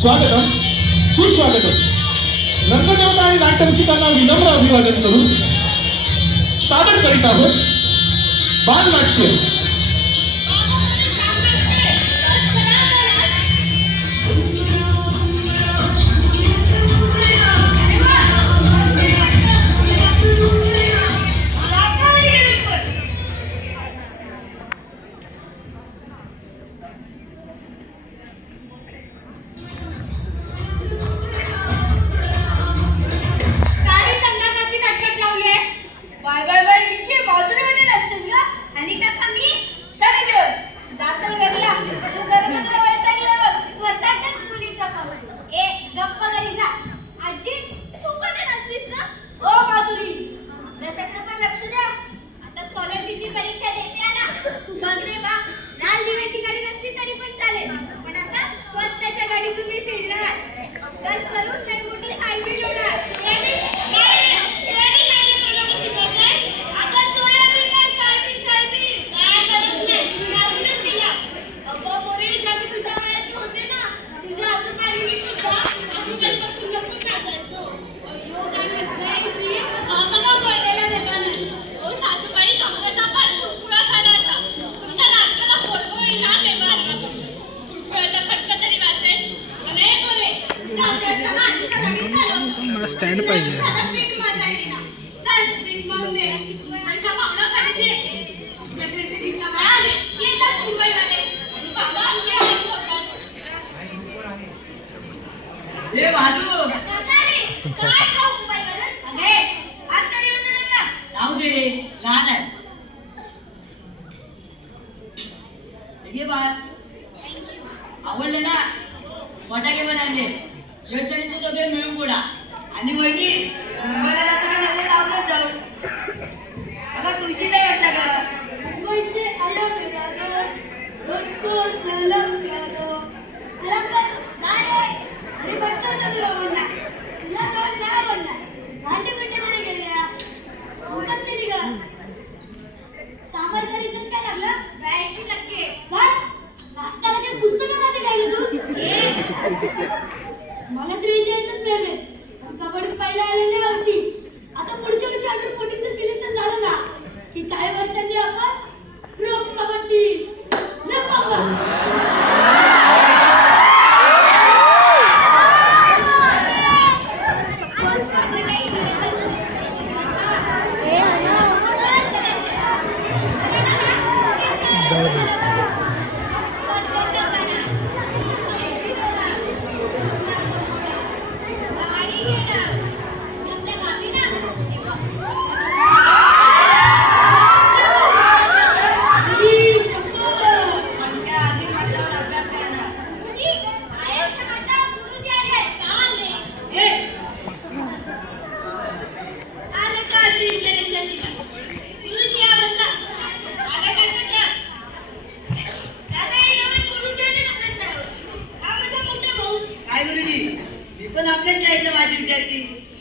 स्वागतम सुस्वागतम. रंगदेवता आणि नाट्यरसिकांना विनम्र अभिवादन करून सादर करीत आहोत बालनाट्य. स्टँड पाहिजे. आवडले ना फटाके पण आणले. यश आणि तू दोघे मिळून पुढा आणि वहिनी मुंबईला जाताना नंतर लावूनच जाऊ. अगं तुझी नाही वाटतं का मुंबई से अलग रागो दोस्तो सलाम करो सलाम कर नाही अरे बट्टा नाही आवडला तुला तर नाही आवडला. भांडे कोणते तरी गेल्या फोकस केली का सामरचा रिझन काय लागला 82% काय नाश्ताला ते पुस्तकामध्ये काय तू मला तरी इतिहासच मिळाले. कबड्डी पहिला आले नाही वर्षी. आता पुढच्या वर्षी अंडर 14चं सिलेक्शन झालं ना की काही वर्षांनी आपण प्रो कबड्डी आपल्याच शाळेचा माझे विद्यार्थी.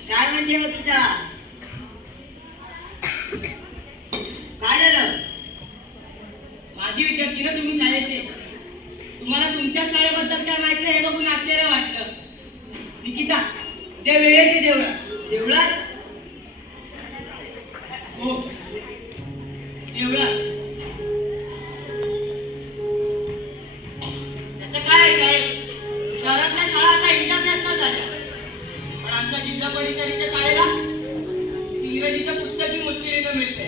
काय म्हणते मग तुझा काय झालं? माझी विद्यार्थी ना तुम्ही शाळेचे. तुम्हाला तुमच्या शाळेबद्दल काय माहित नाही हे बघून आश्चर्य वाटलं. निकिता ते वेळेचे देवळात देवळात हो देवळात त्याचं काय आहे साहेब? शहरातल्या शाळा आता इंटरनॅशनल झाल्या पण आमच्या जिल्हा परिषदेच्या शाळेला इंग्रजीचं पुस्तकही मुश्किलीनं मिळते.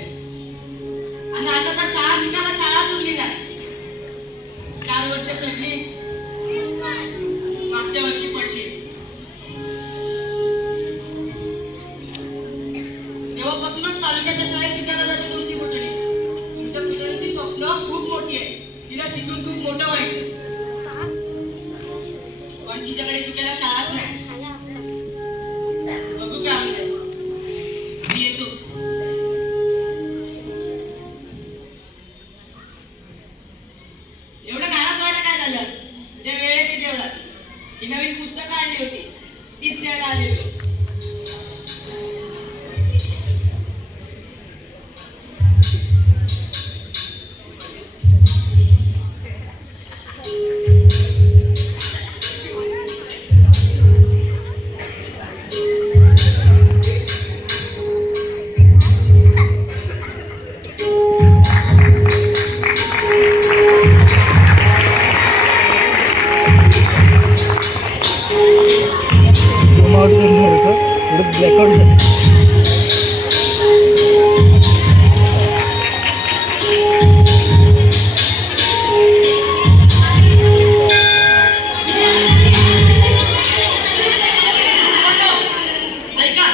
आणि आता तर शाळा शिकायला शाळाच उरली नाही. 4 वर्ष शिकली मागच्या वर्षी पडली. तेव्हापासूनच तालुक्याच्या शाळेत शिकायला जाते तुमची पुतणी. तुमच्या पुतणीची स्वप्न खूप मोठी आहे. तिला शिकून खूप मोठं व्हायचं पण तिच्याकडे शिकायला शाळाच नाही. बघू काय म्हणजे मी येतो. एवढं घरात व्हायला काय झालं? त्या वेळेत ते देवळात ही नवीन पुस्तकं आणली होती तीच द्यायला आली होती. रेकॉर्ड झालं. ऐका,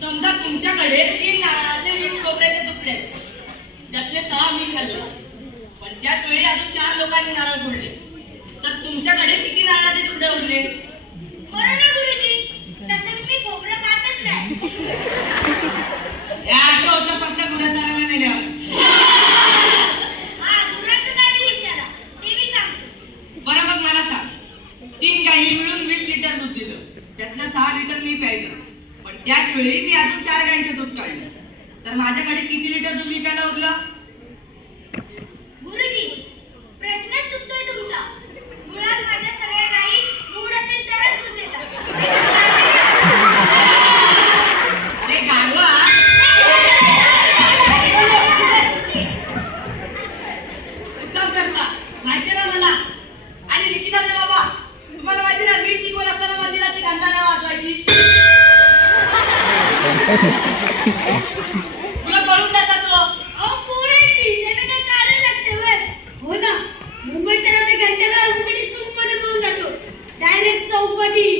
समजा तुमच्याकडे 3 नारळाचे 20 खोबऱ्याचे तुकडे आहेत. त्यातले 6 मी खाल्ले, पण त्याच वेळी अजून 4 लोकांनी नारळ फोडले, तर तुमच्याकडे किती नारळाचे तुकडे उरले? बरोबर गुरुजी, तसं मी खोबरं खातच नाही. हे असं होतं फक्त गुराचाराला नेल्यावर. हा, गुरांचं काय मी विचारा, ते मी सांगतो. बरं मग मला सांग, 3 गायी मिळून 20 लिटर दूध दिलं, त्यातलं 6 लिटर मी प्यायलं, पण त्याच वेळी मी अजून 4 गायींचं दूध काढलं, तर माझ्याकडे किती लिटर दूध विकायला उरलं? गुरुजी, प्रश्नच चुकतोय तुमचा. मुळात माझ्या सगळ्या गायी मूड असेल तरच दूध देतात. अरे गाढवा, उत्तम करता माहिती ना मला. आणि निकिताचे बाबा, तुम्हाला माहिती ना मी शिकवत असताना मंदिराची घंटा नाही वाजवायची. तुला कळून जाता तो. अहो, पोरं आहेत ती, त्यांना काय कारण लागते व्हय? हो ना, मुंबईत तर आम्ही घंट्याला आमच्याकडे सूपमध्ये बोलून जातो. डायरेक्ट चौपटी.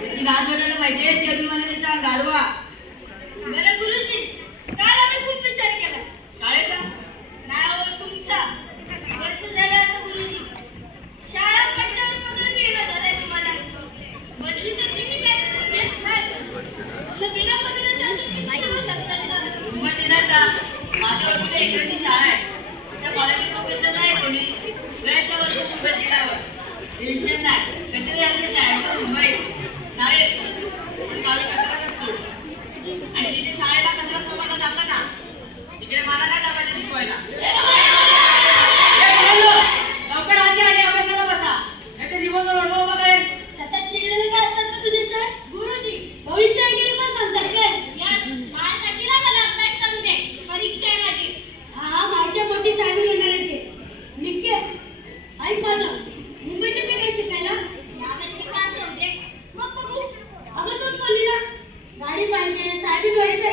त्याची लाज वाटायला पाहिजे, ती अभिमानाने सांग गाढवा. बरं गुरुजी, काल आम्ही खूप विचार केला. शाळेचा नाही हो, तुमचा. वर्ष झालं आता गुरुजी. शाळा पडल्यावर पगार मिळणार झालाय तुम्हाला. बदली तर तुम्ही काय देत नाही. असं बिना पगाराचं आम्ही किती देऊ शकता? मुंबईत येणार का? माझ्या ओळखीच्या इंग्रजी शाळा आहे, त्या कॉलेज प्रोफेसर नाही कोणी. प्रयत्न करतो मुंबईत गेल्यावर. टेन्शन नाही, कधी झालं शाळेत मुंबईत. साहेब, पण गावी कचरा नसतो, आणि जिथे शाळेला कचरा सोडायला जातात ना, तिकडे मला काय लावायचं शिकवायला. ए, मुलांनो, लवकर आधी आणि अभ्यासाला बसा, नाहीतर दिवसभर ओढवा उभा करेन. सतत चिडलेले काय असतात का तुझे सर? गुरुजी, भविष्य वगैरे पण सांगतात काय? यश, आज कशीला मला अभ्यास करू दे. परीक्षा आहे माझी. हा, माझ्या मोठी साहेब होणार आहे ते. निक्के, ऐक माझं. मुंबईत येते काय शिकायला? यावर्षी पास होऊ दे. मग बघू. अगं तूच बोलली ना, गाडी पाहिजे, साहेबी पाहिजे.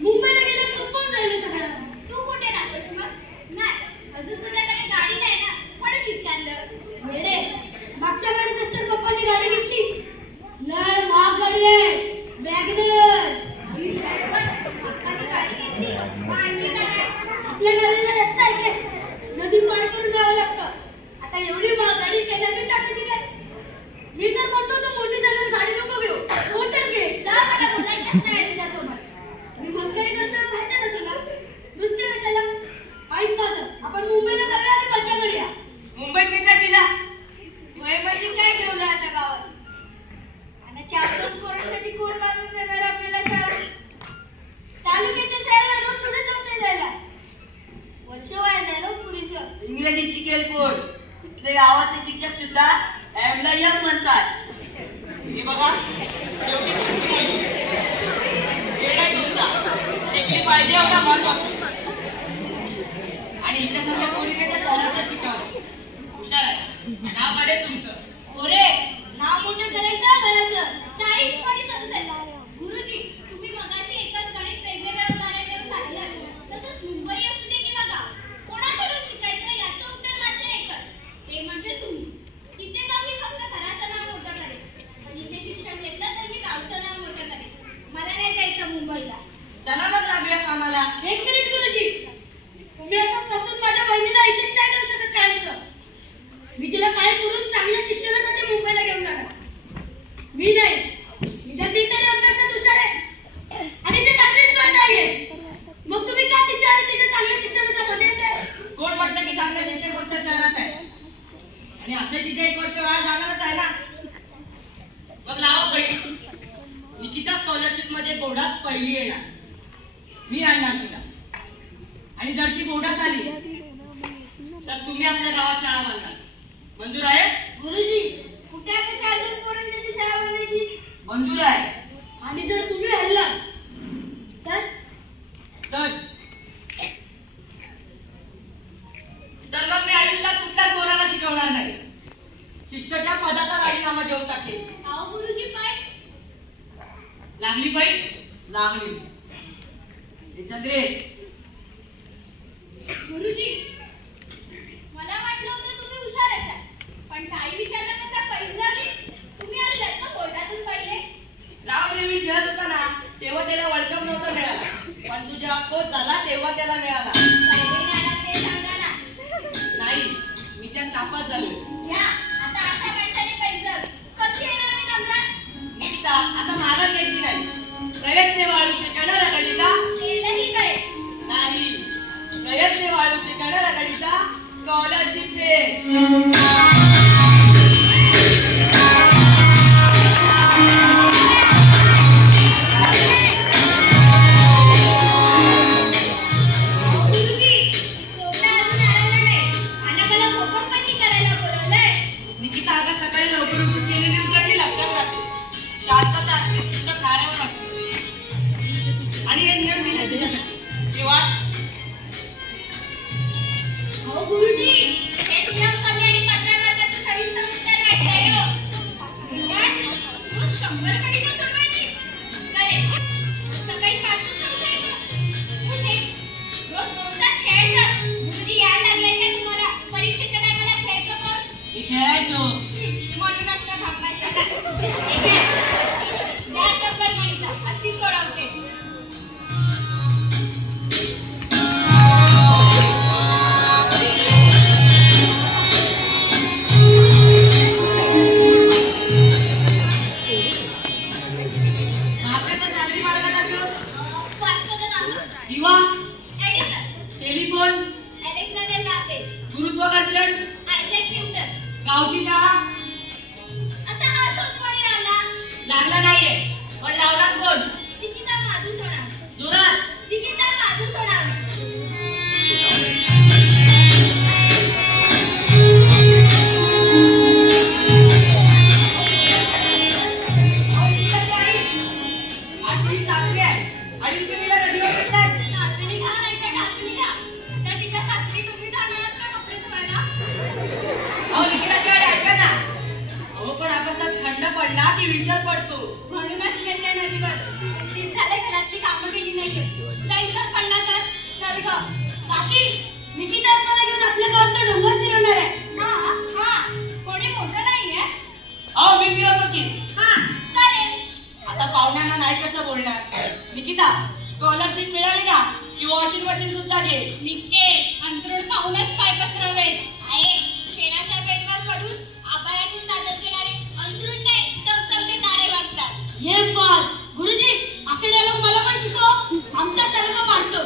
मुंबईला गेल्यावर सोपं जाईल सगळं. तू कुठे राहतोस मग? नाही, अजून तुझ्याकडे गाडी नाही ना, म्हणून विचारलं. वेडे, मागच्या वेळेस तर पप्पांनी गाडी घेतली. लय महाग गाडी आहे, वॅगनर. आई शपथ, पप्पांनी गाडी घेतली, आणली का नाही? आपल्या गाडीला रस्ता आहे काय? नदी पार करून जावं लागतं. आता एवढी महाग गाडी काय नदीत टाकायची काय? मी तर म्हणतो तू मोठी झाल्यावर गाडी नको घेऊ, मोठच घे. जा, मला बोलायचं नाही तुझ्यासोबत. मी मस्करी करतो माहिती आहे ना तुला? नुसते कशाला? ऐक माझं, आपण मुंबईला जाऊया आणि मजा करूया. मुंबईत निघता तिला वयमध्ये काय ठेवलं आता गावात? आणि 4-2 पोरांसाठी कोण बांधून देणार आपल्याला शाळा? तालुक्याच्या शाळेला रोज थोडे जमते जायला. वर्ष वाया जायला पुरीचं. इंग्रजी शिकेल कोण? इथले गावातले शिक्षक सुद्धा एमला यंग म्हणतात. हे बघा, शेवटी तुमची मुलगी. शेड आहे तुमचा, शिकली पाहिजे एवढा महत्वाचं. आणि हिच्यासारख्या पोरीने त्या शहराचं शिकावं. हुशार आहे, नाव काढेल तुमचं. ओरे, नाव मोठं करायचं घराचं. 40 पॉईंट असेल. गुरुजी, तुम्ही मगाशी एकच गणित वेगवेगळ्या उदाहरण देऊन सांगितलं. तसंच मुंबई असू दे किंवा गाव, कोणाकडून शिकायचं याचं उत्तर मात्र एकच, ते म्हणजे तुम्ही. तिथे जाऊन मी फक्त घराचं नाव मोठं करेन, आणि इथे शिक्षण घेतलं तर मी गावचं नाव मोठं करेन. मला नाही जायचं मुंबईला. चला मग लागूया कामाला. एक मिनिट गुरुजी, तुम्ही असं फसून माझ्या बहिणीला इथेच नाही ठेवू शकत कायमचं. मी तिला काय करून चांगल्या शिक्षणासाठी मुंबईला घेऊन जाणार. मी नाही, मी तरी अभ्यासात हुशार आहे आणि ते कसलीच सोय नाहीये. मग तुम्ही का तिच्या आणि तिच्या चांगल्या शिक्षणाच्या मध्ये येते? कोण म्हटलं की चांगलं शिक्षण फक्त शहरात आहे? आणि असे तिथे 1 वर्ष वाया जाणारच आहे ना. मग लावा पहिली. निकिता स्कॉलरशिप मध्ये बोर्डात पहिली येणार, मी आणणार तिला. आणि जर ती बोर्डात आली तर तुम्ही आपल्या गावात शाळा बांधणार. मंजूर आहे? गुरुजी, कुठे आता 4-2 पोरांसाठी शाळा बांधायची? मंजूर आहे. आणि जर तुम्ही हल्लात तर? तर मग मी आयुष्यात कुठल्याच पोराला शिकवणार नाही. शिक्षक या पदाचा राजीनामा देऊन टाकेल. अहो गुरुजी, पण लागली पाहिजे लागली. हे चंद्रे, गुरुजी, मला वाटलं होतं तुम्ही हुशार असाल, पण काही विचार न करता पैसे लावले. तुम्ही आलेलात का कोर्टातून पहिले? राव नेहमी खेळत होता ना तेव्हा त्याला वर्ल्ड कप नव्हता मिळाला, पण तुझ्या कोच झाला तेव्हा त्याला मिळाला. पहिले नाणार ते सांगा ना. नाही, मी त्यात नापास झालो. घ्या, आता अशा माणसाने पैसे कशी येणार मी नम्रात? निकिता, आता माघार घ्यायची नाही. प्रयत्न वाळूचे कणाला गणिता केलंही कळेल. नाही, प्रयत्न वाळूचे कणाला गणिता स्कॉलरशिप दे. गुरुजी, कोर्टा अजून आलेला नाही आणि मला घोकंपट्टी करायला बोलवलंय. निकिता, अगं सकाळी लवकर उठून केलेली उद्याची लक्षात राहते. शांतता असते, तुझं खाण्यावर असते. आणि हे नियम दिले तुझ्यासाठी. हे वाच. हो गुरुजी, हे नियम कमी आणि 15 मार्काचं सविस्तर उत्तर वाटतंय हो. काय? रोज 100 गणितं सोडवायची? करेल. सकाळी 5 वाजता उठायचं. उठे. रोज 2 तास खेळायचं. गुरुजी यायला लागले का तुम्हाला? परीक्षेच्या टायमाला खेळतो कोण? मी खेळायचो. म्हणूनच तर थांबायचं. ठीक आहे. द्या 100 गणितं. अशी सोडवते. भारताच्या सागरी मार्गाचा शोध. Vasco da Gama. दिवा. एडिसन. टेलिफोन. Alexander Raphael. गुरुत्वाकर्षण. Isaac Newton. गावठी शाळा. आता हा शोध कोणी लावला? लागला नाहीये, पण लावला कोण? निकिता माधुसोना. जोरात. निकिता माधुसोना. आज ती सासरी आहे आणि तुम्ही तिला नदीवर भेटताय. नाचणी घा नाही तर ढाचणी घा. तर तिच्या सासरी तुम्ही जाणार का कपडे धुवायला? अहो निकिताची आई ऐका ना. अहो पण आकाशात खंड पडला की विसर पडतो. म्हणूनच गेले नदीवर. 30 झाले घरातली कामं केली नाहीये. जायचं पडला तर स्वर्ग. काकी, निकिता मला घेऊन आपल्या गावाचा डोंगर फिरवणार आहे. हा. कोणी मोठं नाहीये? अहो मी फिरवतो की. हा, चालेल. आता पाहुण्यांना नाही कसं बोलणार. निकिता, स्कॉलरशिप मिळाली ना की वॉशिंग मशीन सुद्धा घे. निघते. अंथरूण पाहूनच पाय पसरवेल. आहे, शेणाच्या बेडवर पडून आभाळातून दादत घेणारे अंथरूण नाही, चमचमते तारे वागतात. हे पण गुरुजी, असे डायलॉग मला पण शिकव. आमच्या सर्व मारतो.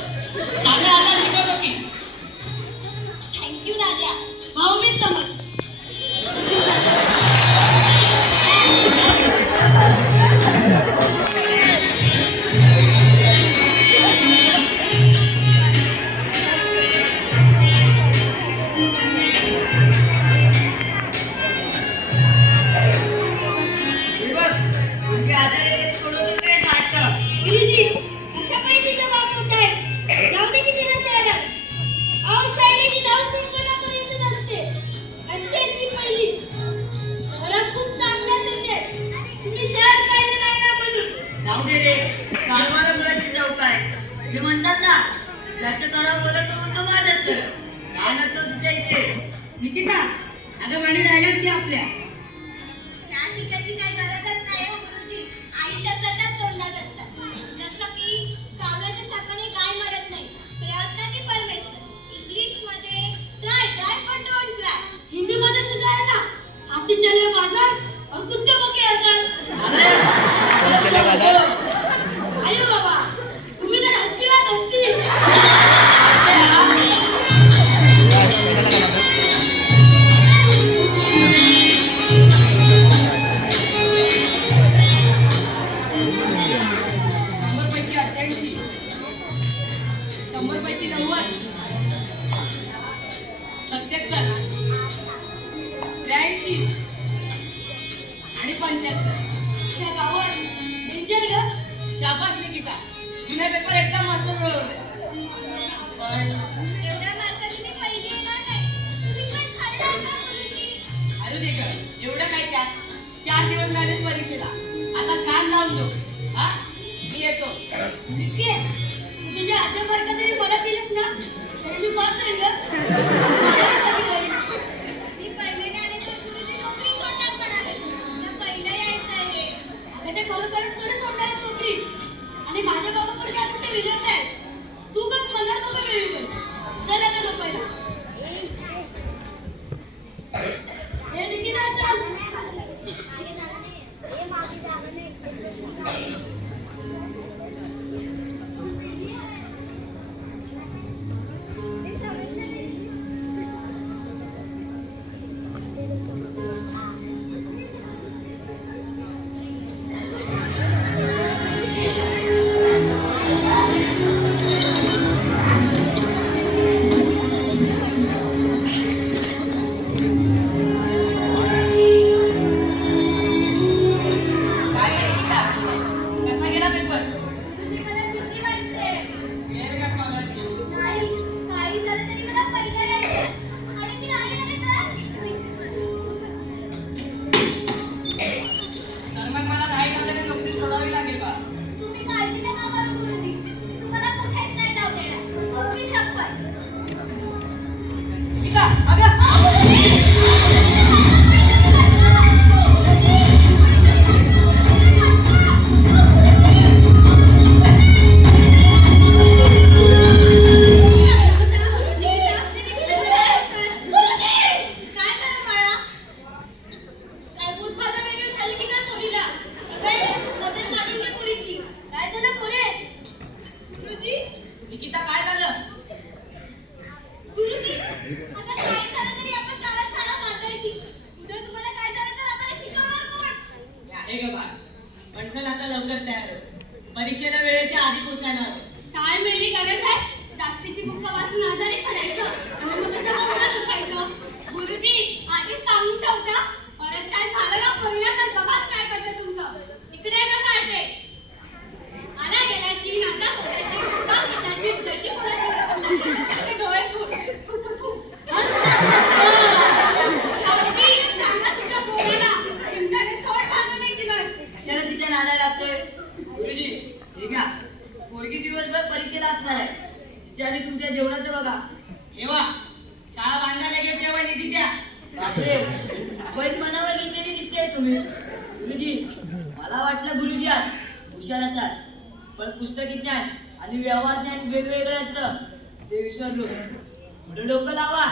दादा आता शिकवतो की. थँक्यू दाद्या. भाऊबीज समज. तुझी आता येते सोडून काय नाटक. गुरुजी, अशा माहितीचा बाप होत आहे. जाऊ दे की तिला शहरात. आउटसाइडची जाऊन कोकणापर्यंत असते. असते ती पहिली. शहरात खूप चांगल्या असते. तुम्ही शहर पाहिलं नाही ना म्हणून. जाऊ दे रे, काळवाला मुलाची चौक आहे. जे म्हणतात ना, ज्याचं करावं बोलत तो म्हणतो माझंच कर. काय नसतं तुझ्या इथे. निकिता, अगं म्हणे राहिल्यास की आपल्या. त्या शिकायची काही गरजच नाही हो गुरुजी. आईच्या सतत तोंडात असतात. जसं की कावळ्याच्या सापाने गाय मरत नाही. प्रयत्नांनी परमेश्वर. इंग्लिशमध्ये ट्राय ट्राय पण डोंट ट्राय. हिंदीमध्ये सुद्धा आहे ना, हाथी चले बाजार और कुत्ते भुके असर. अरे, आपलं बोल. अरे बाबा, तुम्ही तर हत्तीला हत्ती. आणि 75. शबावर डेंजर ग. शाबास निकिता, जुने पेपर एकदम मस्त मिळवले. पण एवढ्या मार्काने मी पहिली येणार नाही. तुम्ही काय खाल्लं का गुरुजी? अरे दे ग, एवढं काय त्यात. 4 दिवस राहिलेत परीक्षेला. आता छान जाऊन जो. हा निके, तू तुझ्या अर्ध्या तरी मला दिलंस ना तरी मी पास होईल ग. मी पहिले नाही आले तर गुरुजी नोकरी सोडणार म्हणाले. मला पहिलं यायचं आहे. अरे ते खरोखरच थोडी सोडणार आहे नोकरी. आणि माझ्या गावावर काय कुठे विजय नाही. तू कस म्हणणार नको वेळी चल आता झोपायला. हे निकिता चल. काय रे निकिता? कसा गेला पेपर? गुरुजी मला भीती वाटते. मिळेल का स्कॉलरशिप? नाही, काही झालं तरी मला पहिला यायचं. आणि मी नाही आले तर? तर मग मला नाही झाल्याने नोकरी सोडावी लागेल का? तुम्ही काळजी नका करू गुरुजी. मी तुम्हाला कुठेच नाही जाऊ देणार. तुमची शपथ. निकिता, अगं! काय झालं बाळा? काय भूत बाधा वगैरे झाली की काय पोरीला? अगं, नजर काढून घे पोरीची. काय झालं पोरे? गुरुजी, निकिता, काय झालं? गुरुजी, आता काय झालं तरी आपण गावात शाळा बांधायची. उद्या तुम्हाला काय झालं तर आम्हाला शिकवणार कोण? मी आहे ग बाळ. पण चल आता लवकर तयार हो. परीक्षेला वेळेच्या आधी पोचायला हवं. काय मेली गरज आहे? जास्तीची बुक्क वाचून आजारी पडायचं आणि मग कसं हवं दुखायचं. गुरुजी, आधीच सांगून ठेवता. परत काय झालं ना पहिला तर बघाच काय करतं तुमचं. इकडे न काढते. आला गेल्याची, नाता फोडायची, का गीताची, उद्याची कोणाची डोळे फुट. फु, फु, फु. भाऊजी, सांगा तुमच्या पोराला. चिमट्याने तोड बांधून एक दिवस. कशाला तिच्या नादाला लागतोय? गुरुजी, हे घ्या. पोरगी दिवसभर परीक्षेला असणार आहे. तिच्या आधी तुमच्या जेवणाचं बघा. ठेवा. शाळा बांधायला गेल तेव्हा निधी द्या. बापरे, बैल मनावर घेतलेली दिसते तुम्ही. गुरुजी, मला वाटलं गुरुजी आहात, हुशार असाल. पण पुस्तकी ज्ञान आणि व्यवहार ज्ञान वेगवेगळं असतं ते विसरलो. म्हणून डोकं लावा.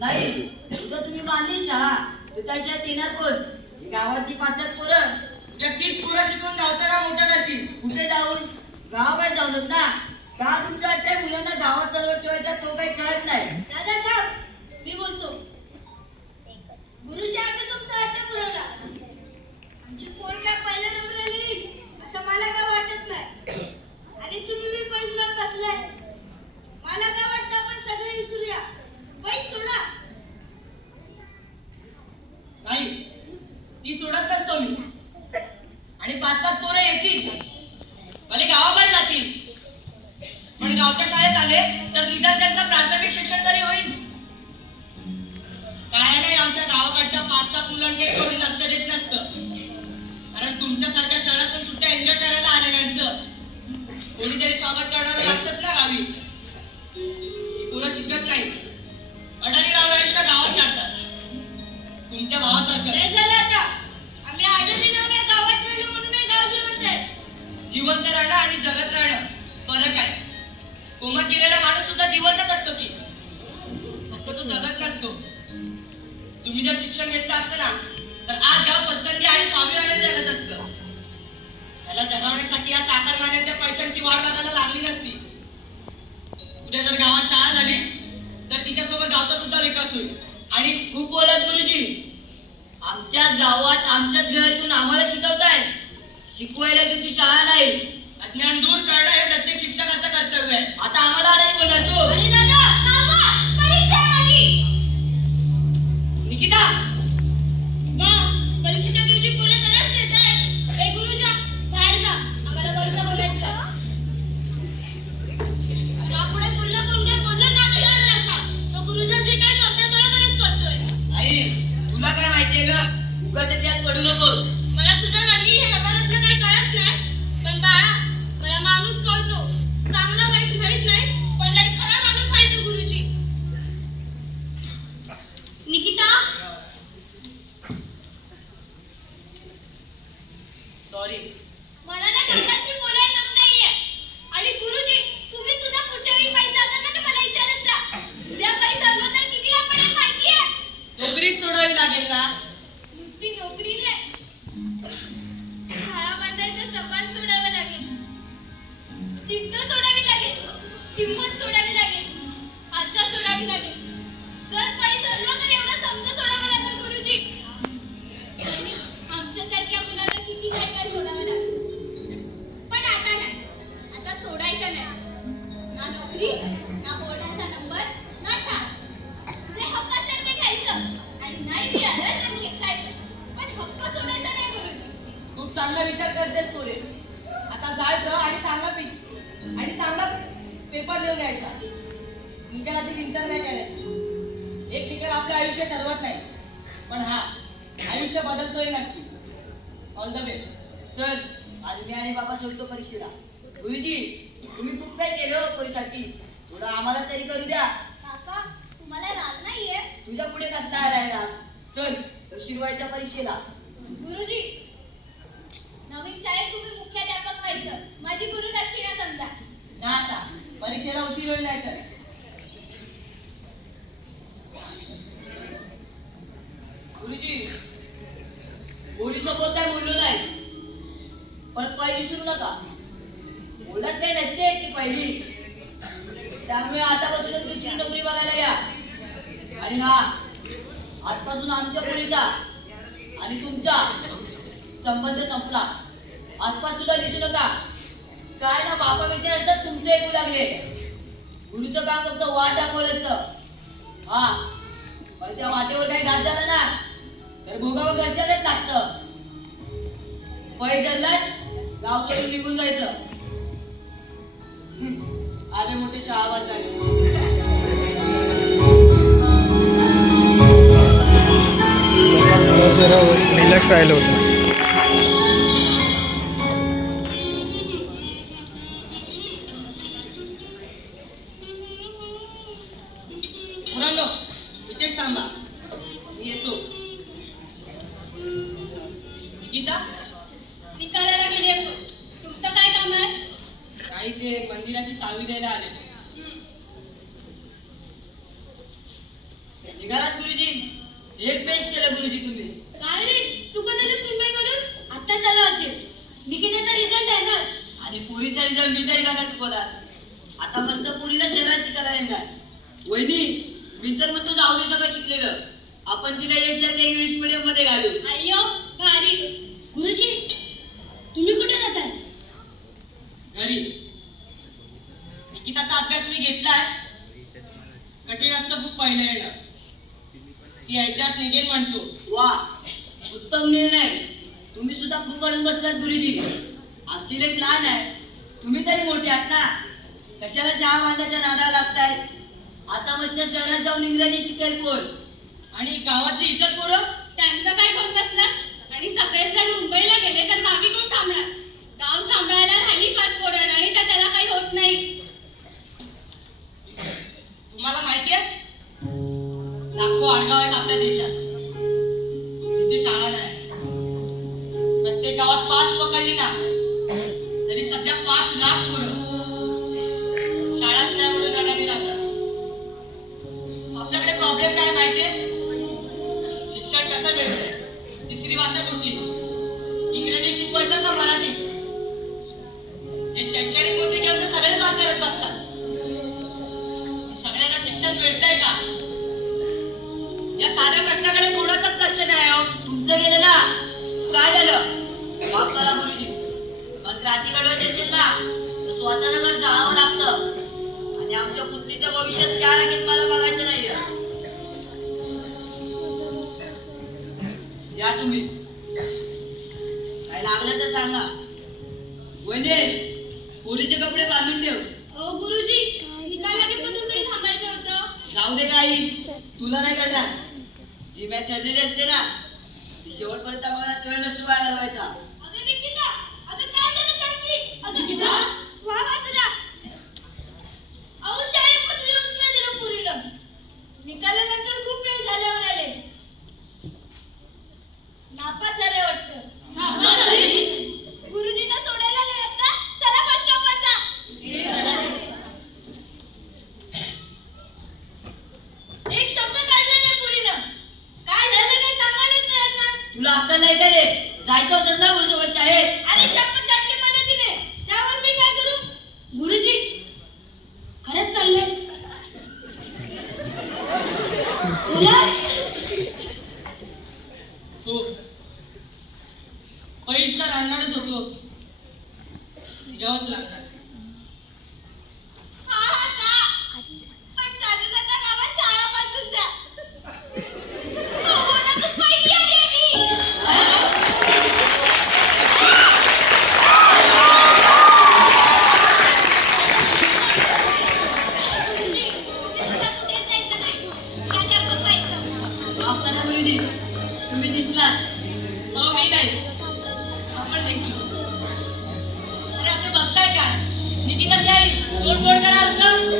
नाही तुझं तुम्ही बांधली शाळा तर तशात येणार कोण? ही गावातली 5-7 पोरं उद्या तीच पोरं शिकून गावचं नाव मोठं करतील. कुठे जाऊन? गावाकडे जाऊनच ना. का तुमचं वाटतंय मुलांना गावात चालवत ठेवायचा तो काही कळत नाही. दादा थांब, मी बोलतो. गुरुजी, आम्ही तुमचा अट्टा पुरवला. आमची पोर काय पहिल्या नंबरला येईल असं मला काय वाटत नाही. आणि तुम्ही मी पैसे लावून बसलाय. मला काय वाटतं आपण सगळे विसरूया. पैसे सोडा. नाही, ती सोडत नसतो मी. आणि 5-7 पोरं येतील. भले गावाबाहेर जातील. पण गावच्या शाळेत आले तर निदान त्यांचं प्राथमिक शिक्षण तरी होईल. काय नाही, आमच्या गावाकडच्या 5-7 मुलांकडे कोणी लक्ष देत नसतं. कारण तुमच्यासारख्या शहरातून सुट्ट्या एन्जॉय करायला आलेल्यांचं कोणीतरी स्वागत करणारं लागतंच ना गावी. पोरं शिकत नाही. अडाणी राव आयुष्य गावात काढतात. तुमच्या भावासारखं. लय झालं आता. आम्ही आनंदी नव्हे गावात राहिलो म्हणून हे गाव जिवंत आहे. जिवंत राहणं आणि जगत राहणं फरक आहे. कोमात गेलेला माणूस सुद्धा जिवंतच असतो की, फक्त तो जगत नसतो. तुम्ही जर शिक्षण घेतलं असतं ना तर आज गाव स्वच्छंदी आणि स्वाभिमानाने जगत असतं. त्याला जगवण्यासाठी या चाकरमान्यांच्या पैशांची वाट बघायला लागली नसती. उद्या जर गावात शाळा झाली तर तिच्यासोबत गावचा सुद्धा विकास होईल. आणि खूप बोलत गुरुजी. आमच्याच गावात आमच्याच घरातून आम्हाला शिकवताय. शिकवायला तुमची शाळा नाही. अज्ञान दूर करणं हे प्रत्येक शिक्षकाचं कर्तव्य आहे. आता आम्हाला अडाणी बोलणार तू. अरे दादा, थांबा. परीक्षा आहे माझी. निकिता, वा, परीक्षेच्या दिवशी पूर्ण तयार देताय. ए गुरुजा, बाहेर जा. आम्हाला वरचा बोलायचं. यापुढे पुढला कोण काय बोललं ना तर याद राखा. तो गुरुजा जे काय करतोय बरोबरच करतोय. आई, तुला काय माहितीये का? उगाच त्यात पडू नकोस. मला तुझ्या वाणी हे व्यवहारातलं काही कळत नाही. पण बाळा, मला माणूस कळतो. चांगला विचार करतेच पोरे. आता जायचं आणि चांगला पेपर लिहून यायचा. निकालाची चिंता नाही करायची. एक निकाल आपलं आयुष्य ठरवत नाही, पण हा आयुष्य बदलतोय नक्की. All the best. चल आज मी आणि बाबा सोडतो परीक्षेला. गुरुजी तुम्ही खूप काय केलं हो परीक्षेसाठी, थोडं आम्हाला तरी करू द्या. काका तुम्हाला राग नाहीये? तुझ्या पुढे कसला राहिला. चल उशीर व्हायच्या परीक्षेला. गुरुजी नवीन शाळेत तुम्ही मुख्याध्यापक व्हायचं, माझी गुरुदक्षिणा समजा. ना आता परीक्षेला उशीर होईल नाही तर. गुरुजी पोलीसोबत काय बोललो नाही, पण पहिली विसरू नका. बोलत काही नसते ती पहिली. त्यामुळे आतापासूनच दुसरी नोकरी बघायला घ्या. आणि हा आजपासून आमच्या पोरीचा आणि तुमचा संबंध संपला. आसपास सुद्धा दिसू नका. काय ना बापाविषयी असतात तुमचे ऐकू लागले. गुरुचं काम फक्त वाट दाखवलं असतं. हा पण त्या वाटेवर काही घात झाला ना तर भोगावं घरच्याच लागतं. पै धरलाय गाव सोडून निघून जायचं. आले मोठे शहाबाज झाले. जरा रिलॅक्स राहिलं होतं. मुलांनो इथेच थांबा, मी येतो. निकिता निकालाला गेले. तुमचं काय काम आहे? काही ते मंदिराची चावी द्यायला आले. निघालात गुरुजी. एक पेश केलं गुरुजी तुम्ही. काय रे तू कधी आलीस मुंबईवरून? आता चालू असेल. निकिताचा रिझल्ट आहे ना आज. आणि पुरीचा रिझल्ट मी तरी घाला चुकवला. आता मस्त पुरीला शहरात शिकायला येणार. वहिनी मी तर म्हणतो जाऊ दे सगळं शिकलेलं. आपण तिला यशसारख्या इंग्लिश मीडियम मध्ये घालू. अय्यो भारी. गुरुजी तुम्ही कुठे जाताय? घरी. निकिताचा अभ्यास मी घेतलाय. कठीण असतं खूप पहिलं येणं. ती यायच्यात निघेल म्हणतो. वा उत्तम निर्णय. तुम्ही सुद्धा खूप अडून बसलात गुरुजी. आमची लेख लहान आहे, तुम्ही तरी मोठे आहात ना. कशाला शहा बांधाच्या नादाला लागताय. आता मस्त शहरात जाऊन इंग्रजी शिकेल पोर. आणि गावातली इतर पोरं त्यांचं काय कोण बसणार? आणि सगळेच जण मुंबईला गेले तर गावी कोण थांबणार? गाव सांभाळायला राहिली 5 पोरं आणि त्याला काही होत नाही. तुम्हाला माहितीये लाखो आडगाव आहेत आपल्या देशात. तिथे शाळा नाही. प्रत्येक गावात 5 पकडली ना तरी सध्या 5 लाख पोरं शाळाच नाही म्हणून अडाणी राहतात. आपल्याकडे प्रॉब्लेम काय माहितीये? शिक्षण कसं मिळतंय? तिसरी भाषा कुठली? इंग्रजी शिकवायचं का मराठी? हे शैक्षणिक मुद्दे घेऊन तर सगळेच वाद करत बसतात. सगळ्यांना शिक्षण मिळतंय का? या साध्या प्रश्नाकडे कोणाचंच लक्ष नाही हो. तुमचं गेलं ना काय झालं? माफ करा गुरुजी, पण क्रांती घडवायची असेल ना तर स्वतःचं घर जाळावं लागतं. आणि आमच्या पुतणीचं भविष्य त्या राखीत मला बघायचं नाहीये. या तुम्ही काय लागलं तर सांगा. वहिने पोरीचे कपडे बांधून ठेव. ओ गुरुजी निकाल लागेपर्यंत तरी थांबायचं होतं. जाऊ दे काही, तुला नाही करणार. जी मॅच ठरलेली असते ना ती शेवटपर्यंत मला वेळ नसतो बाहेर घालवायचा. अगं निकिता, अगं काय झालं सांग की. अगं निकिता वा वा तुला. अहो शाळेत पत्र उचलून दिलं पुरीला. निकालानंतर खूप वेळ झाल्यावर आले. नापास झाले वाटतं. नापास झालीस? गुरुजींना सोडायला आले होता. चला बस स्टॉपवर जा. एक शब्द काढला नाही पुरीनं. काय झालं काय सांगायलाच नाही ना. तुला अक्कल नाही का रे? जायचं होतं ना मुलीसोबत शाळेत. अरे शपथ काढली मला तिने. त्यावर मी काय करू? गुरुजी खरंच चाललंय. हो पैस तर आणणारच होतो. घ्यावंच लागणार. हा हा का? पण जाता जाता गावात शाळा बांधून जा. हो, बोनातच पहिली आली आहे मी. आपल्याला मुली तुम्ही दिसलात. हो मी नाही आपण देखील. अरे असं बघताय काय निकिताची आई गोड गोड करा आमचं.